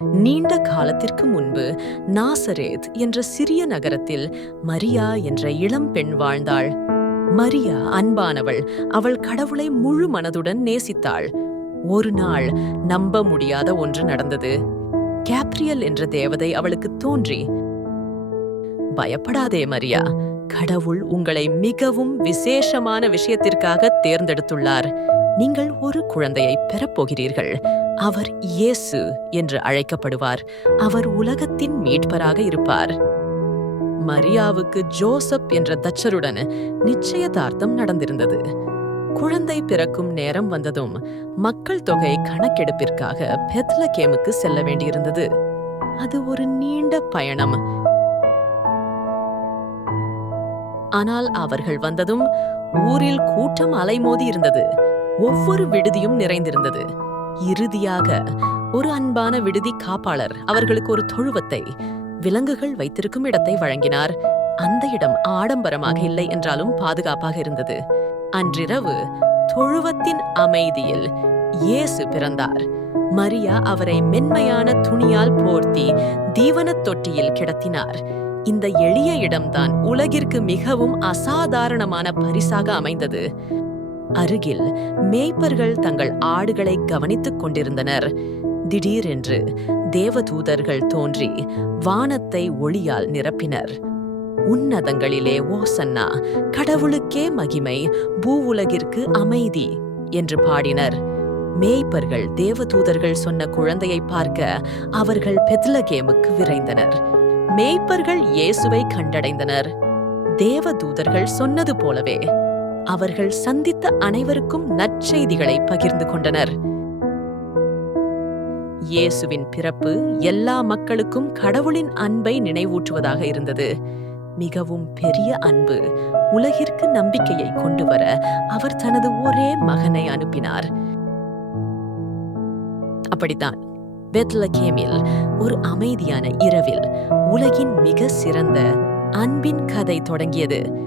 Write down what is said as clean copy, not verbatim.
நீண்ட காலத்திற்கு முன்பு நாசரேத் என்ற சிறிய நகரத்தில் மரியா என்ற இளம் பெண் வாழ்ந்தாள். மரியா அன்பானவள், அவள் கடவுளை முழு மனதுடன் நேசித்தாள். ஒரு நாள் நம்ப முடியாத ஒன்று நடந்தது. கேப்ரியல் என்ற தேவதை அவளுக்கு தோன்றி, பயப்படாதே மரியா, கடவுள் உங்களை மிகவும் விசேஷமான விஷயத்திற்காக தேர்ந்தெடுத்துள்ளார். நீங்கள் ஒரு குழந்தையை பெறப்போகிறீர்கள். அவர் இயேசு என்று அழைக்கப்படுவார். அவர் உலகத்தின் மீட்பராக இருப்பார். மரியாவுக்கு ஜோசப் என்ற தச்சருடன் நிச்சயதார்த்தம் நடந்திருந்தது. குழந்தை பிறக்கும் நேரம் வந்ததும் மக்கள் தொகை கணக்கெடுப்பிற்காக பெத்லகேமுக்கு செல்ல வேண்டியிருந்தது. அது ஒரு நீண்ட பயணம். ஆனால் அவர்கள் வந்ததும் ஊரில் கூட்டம் அலைமோதி இருந்தது. ஒவ்வொரு விடுதியும் நிறைந்திருந்தது. இறுதியாக ஒரு அன்பான விடுதி காப்பாளர் அவர்களுக்கு ஒரு தொழுவத்தை, விலங்குகள் வைத்திருக்கும் இடத்தை வழங்கினார். அந்த இடம் ஆடம்பரமாக இல்லை என்றாலும் பாதுகாப்பாக இருந்தது. அன்றிரவு தொழுவத்தின் அமைதியில் இயேசு பிறந்தார். மரியா அவரை மென்மையான துணியால் போர்த்தி தீவனத் தொட்டியில் கிடத்தினார். இந்த எளிய இடம்தான் உலகிற்கு மிகவும் அசாதாரணமான பரிசாக அமைந்தது. அருகில் மேய்ப்பர்கள் தங்கள் ஆடுகளை கவனித்துக் கொண்டிருந்தனர். திடீரென்று தேவதூதர்கள் தோன்றி வானத்தை ஒளியால் நிரப்பினர். உன்னதங்களிலே ஓசன்னா, கடவுளுக்கே மகிமை, பூவுலகிற்கு அமைதி என்று பாடினர். மேய்ப்பர்கள் தேவதூதர்கள் சொன்ன குழந்தையை பார்க்க அவர்கள் பெத்லகேமுக்கு விரைந்தனர். மேய்ப்பர்கள் இயேசுவை கண்டடைந்தனர். தேவதூதர்கள் சொன்னது போலவே அவர்கள் சந்தித்த அனைவருக்கும் நற்செய்திகளை பகிர்ந்து கொண்டனர். இயேசுவின் பிறப்பு எல்லா மக்களுக்கும் கடவுளின் அன்பை நினைவூட்டுவதாக இருந்தது. மிகவும் பெரிய அன்பு. உலகிற்கு நம்பிக்கையை கொண்டு வர அவர் தனது ஒரே மகனை அனுப்பினார். அப்படித்தான் பெத்லகேமில் ஒரு அமைதியான இரவில் உலகின் மிக சிறந்த அன்பின் கதை தொடங்கியது.